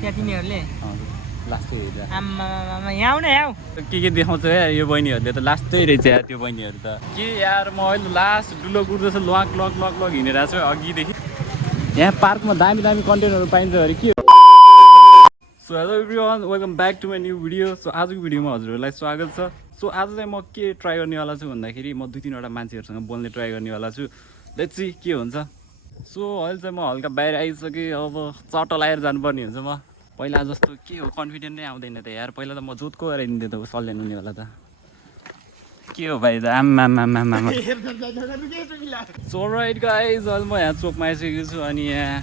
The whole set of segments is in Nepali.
त्यहाँ तिमीहरूले लास्टै हेर्दा आम्मा यहाँ आउ न यहाँ के देखाउँछ या यो बहिनीहरूले त लास्टै रहेछ यार त्यो बहिनीहरू त के यार म अहिले लास्ट डुलो कुर्दैछ लक लक लक लक हिँडिरहेको छु अघिदेखि यहाँ पार्कमा दामी दामी कन्टेन्टहरू पाइन्छ अरे के so hello everyone welcome back to my new video so आजको भिडियोमा हजुरहरूलाई स्वागत छ सो आज चाहिँ म के ट्राई गर्नेवाला छु भन्दाखेरि म 2-3वटा मान्छेहरूसँग बोल्ने ट्राई गर्नेवाला छु लेट्स सी के हुन्छ सो अहिले चाहिँ म हल्का बाहिर आइसकेँ अब चट्ट लगाएर जानुपर्ने हुन्छ म पहिला जस्तो के हो कन्फिडेन्ट नै आउँदैन त यार पहिला त म जोतको गराइदिन्थेँ त सल्यान हुनेवाला त के हो भाइ त आम्मा सो राइट गाइज अहिले म यहाँ चोकमा आइसकेको छु अनि यहाँ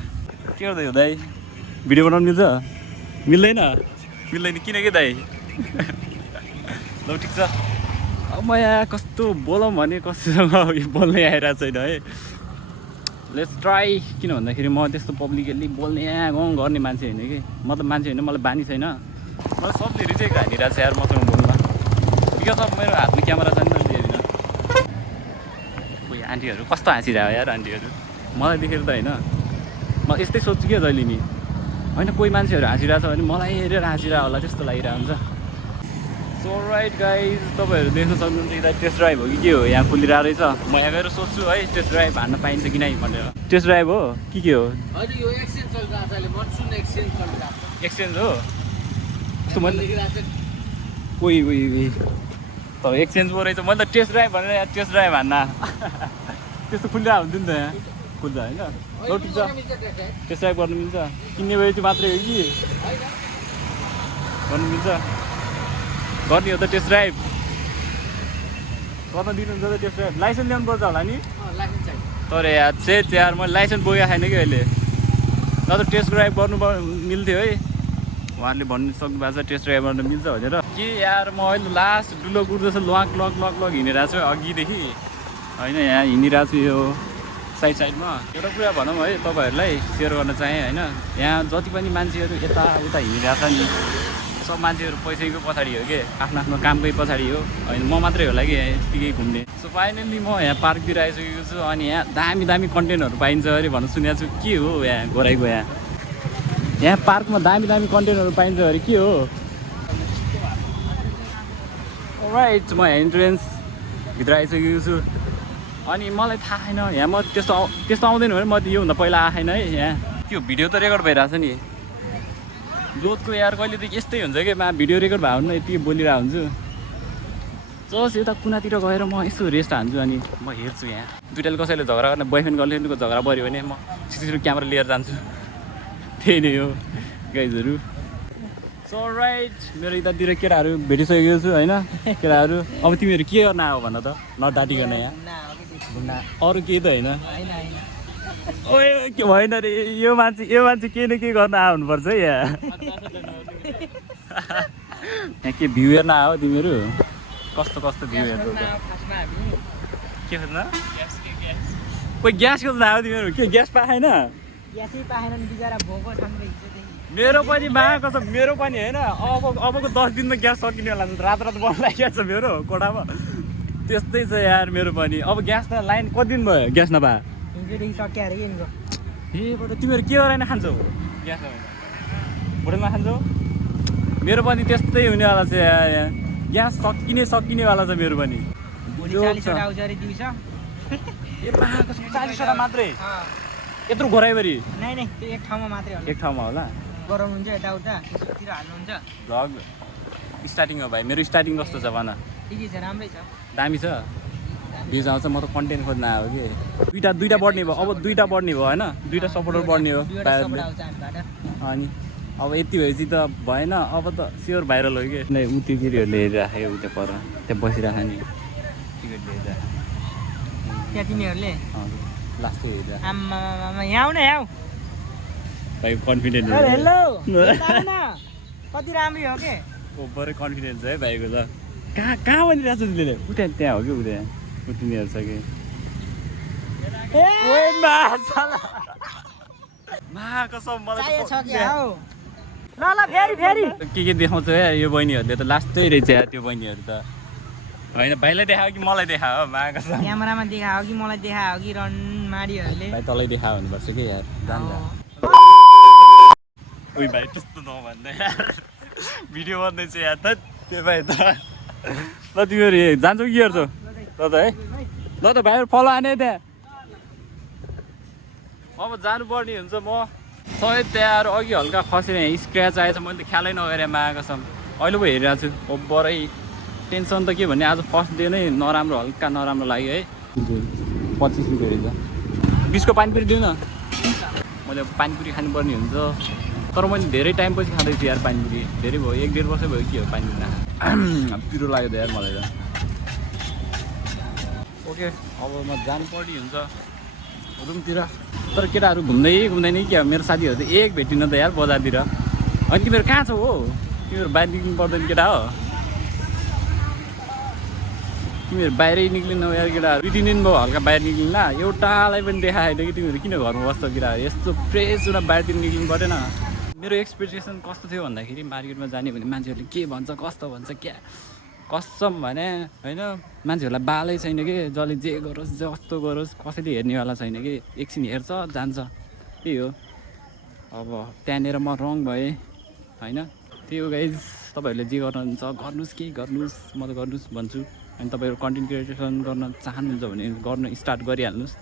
के गर्दै हो दाइ भिडियो बनाउनु मिल्छ मिल्दैन किन के दाइ ल ठिक छ अब म यहाँ कस्तो बोलौँ भने कसैसँग बोल्नै आइरहेको छैन है लेट्स ट्राई किन भन्दाखेरि म त्यस्तो पब्लिकली बोल्ने गाउँ गर्ने मान्छे होइन कि मतलब मान्छे होइन मलाई बानी छैन मलाई सबले रिजेक्ट हानिरहेको छ यार मसँग बोल्नुमा बिकज अब मेरो हातमा क्यामेरा छ नि त हेरिन कोही आन्टीहरू कस्तो हाँसिरहेको यार आन्टीहरू मलाई देखेर त होइन म यस्तै सोध्छु क्या जहिले नि होइन कोही मान्छेहरू हाँसिरहेको छ भने मलाई हेरेर हाँसिरहेको होला त्यस्तो लागिरहेको हुन्छ सो राइट गाइज तपाईँहरू देख्न सक्नुहुन्छ यता टेस्ट ड्राइभ हो कि के हो यहाँ खुलिरहेको रहेछ म यहाँ गएर सोध्छु है टेस्ट ड्राइभ हान्न पाइन्छ कि नै भनेर टेस्ट ड्राइभ हो के हो एक्सचेन्ज हो यस्तो मैले तर एक्सचेन्ज पो रहेछ मैले त टेस्ट ड्राइभ भनेर यहाँ टेस्ट ड्राइभ हान्न त्यस्तो खुलिरहेको हुन्थ्यो नि त यहाँ खुल्छ होइन ल ठिक छ टेस्ट ड्राइभ गर्नु मिल्छ किन्ने भए चाहिँ मात्रै हो कि गर्नु मिल्छ गर्ने हो त टेस्ट ड्राइभ गर्न दिनुहुन्छ त टेस्ट ड्राइभ लाइसेन्स ल्याउनु पर्छ होला नि तर यार सेट यार मैले लाइसेन्स बोकेको छैन कि अहिले न त टेस्ट ड्राइभ गर्नु मिल्थ्यो है उहाँहरूले भन्नु सक्नु भएको छ टेस्ट ड्राइभ गर्नु मिल्छ भनेर के यार म अहिले लास्ट डुलो कुर्दैछु लक लक लक लक हिँडिरहेको छु अघिदेखि होइन यहाँ हिँडिरहेको छु यो साइडमा एउटा कुरा भनौँ है तपाईँहरूलाई सेयर गर्न चाहेँ होइन यहाँ जति पनि मान्छेहरू यताउता हिँडिरहेको छ नि सब मान्छेहरू पैसैको पछाडि हो कि आफ्नो आफ्नो कामकै पछाडि हो होइन म मात्रै होला कि यहाँ यत्तिकै घुम्ने सो फाइनल्ली म यहाँ पार्कतिर आइसकेको छु अनि यहाँ दामी दामी कन्टेन्टहरू पाइन्छ अरे भनेर सुनेको छु के हो यहाँ गोराइको यहाँ पार्कमा दामी दामी कन्टेन्टहरू पाइन्छ अरे के हो राइट म इन्ट्रेन्स भित्र आइसकेको छु अनि मलाई थाहा छैन यहाँ म त्यस्तो आउँदैन भने म योभन्दा पहिला आएन है यहाँ त्यो भिडियो त रेकर्ड भइरहेको छ नि जोतको यार कहिले त यस्तै हुन्छ कि भिडियो रेकर्ड भयो भने यति बोलिरहेको हुन्छु जस यता कुनातिर गएर म यसो रेस्ट हान्छु अनि म हेर्छु यहाँ दुइटाले कसैले झगडा गर्ने बोयफ्रेन्ड गर्लफ्रेन्डको झगडा पऱ्यो भने म छिटो क्यामेरा लिएर जान्छु त्यही नै हो गाइजहरू सो राइट मेरो यतातिर केटाहरू भेटिसकेको छु होइन केटाहरू अब तिमीहरू के गर्न आयो भन त नडाटिकन यहाँ अरू केही त होइन ओए के भएन रे यो मान्छे के न के गर्न आउनुपर्छ है यहाँ यहाँ के भ्यू हेर्न आयो तिमीहरू कस्तो भ्यू हेर्नु के खोज्न कोही ग्यास खोज्न आयो तिमीहरू के ग्यास पाएन मेरो पनि मागेको छ मेरो पनि होइन अबको 10 दिनमा ग्यास सकिनेवाला छ रात बन्द लागिरहेको छ मेरो कोठामा त्यस्तै छ यार मेरो पनि अब ग्यास त लाइन कति दिन भयो ग्यास नपाए तिमीहरू के गरेर खान्छौ ग्यास होटलमा खान्छौ मेरो पनि त्यस्तै हुनेवाला छ यहाँ ग्यास सकिनेवाला छ मेरो पनि 40 मात्रै यत्रो घोराइबरी एक ठाउँमा होला गरम हुन्छ यताउता तिर हाल्नुहुन्छ भ्लग स्टार्टिङ हो भाइ मेरो स्टार्टिङ कस्तो छ भन ठिकै छ राम्रै छ दामी छ भ्युज आउँछ म त कन्टेन्ट खोज्न आयो कि दुईटा बढ्ने भयो अब दुईटा बढ्ने भयो होइन दुईटा सपोर्टर बढ्ने हो अनि अब यति भएपछि त भएन अब त स्योर भाइरल हो कि ऊ त्यो केटीहरूले हेरिराखेको उता पर त्यहाँ बसिरहेको नि टिकट लिएर त्यहाँ तिमीहरूले लास्टै हेरेर आम्मा यहाँ आउ न यहाँ भाइ कन्फिडेन्ट हेलो कति राम्रो हो के ओभरै कन्फिडेन्स है भाइको त कहाँ भनिरहेको छ तिमीले उता त्यहाँ हो कि उता तिनीहरू छ कि के देखाउँछ या यो बहिनीहरूले त लास्टै रहेछ या त्यो बहिनीहरू त होइन भाइलाई देखायो कि मलाई देखायो मागेको छ क्यामेरामा देखायो कि मलाई देखायो कि रन माडीहरूले भाइ तलै देखायो हुनुपर्छ कि यार जान्दा उही भाइ त्यस्तो नभन्दा यार भिडियो बन्दैछ यार त त्यो भाइ त ल तिमीहरू जान्छौ कि हेर्छौ ल त है ल त भाइहरू फलो हाने त्यहाँ अब जानुपर्ने हुन्छ म सायद त्यहाँ अघि हल्का खसेर यहाँ स्क्र्याच आएछ मैले त ख्यालै नगरेँ माया कसम अहिले पो हेरिरहेको छु ओभरै टेन्सन त के भन्ने आज फर्स्ट डे नै नराम्रो हल्का नराम्रो लाग्यो है 25 रुपियाँ रहेछ 20 को पानीपुरी दिउँ न मैले पानीपुरी खानुपर्ने हुन्छ तर मैले धेरै टाइमपछि खाँदैछु यार पानीपुरी धेरै भयो 1-1.5 वर्ष भयो के हो पानीपुरी नखा पिरो लाग्यो त यार मलाई त ओके अब म जानुपर्ने हुन्छ रुमतिर तर केटाहरू घुम्दैन क्या मेरो साथीहरू चाहिँ एक भेटिन त यार बजारतिर अनि तिमीहरू कहाँ छौ हो तिमीहरू बाहिर निक्लिनु पर्दैन केटा हो तिमीहरू बाहिरै निक्लिनु यार केटाहरू 2-3 दिन भयो हल्का बाहिर निक्लिनु एउटालाई पनि देखाएन कि तिमीहरू किन घरमा बस्छौ केटाहरू यस्तो फ्रेस एउटा बाहिरतिर निक्लिनु परेन मेरो एक्सपेक्टेसन कस्तो थियो भन्दाखेरि मार्केटमा जाने भने मान्छेहरूले के भन्छ कस्तो भन्छ क्या कसम भने होइन मान्छेहरूलाई बालै छैन कि जसले जे गरोस् जस्तो गरोस् कसैले हेर्नेवाला छैन कि एकछिन हेर्छ जान्छ त्यही हो अब त्यहाँनिर म रङ भएँ होइन त्यही हो गाइज तपाईँहरूले जे गर्नुहुन्छ गर्नुहोस् केही गर्नुहोस् म त गर्नुहोस् भन्छु अनि तपाईँहरू कन्टेन्ट क्रिएसन गर्न चाहनुहुन्छ भने गर्न स्टार्ट गरिहाल्नुहोस्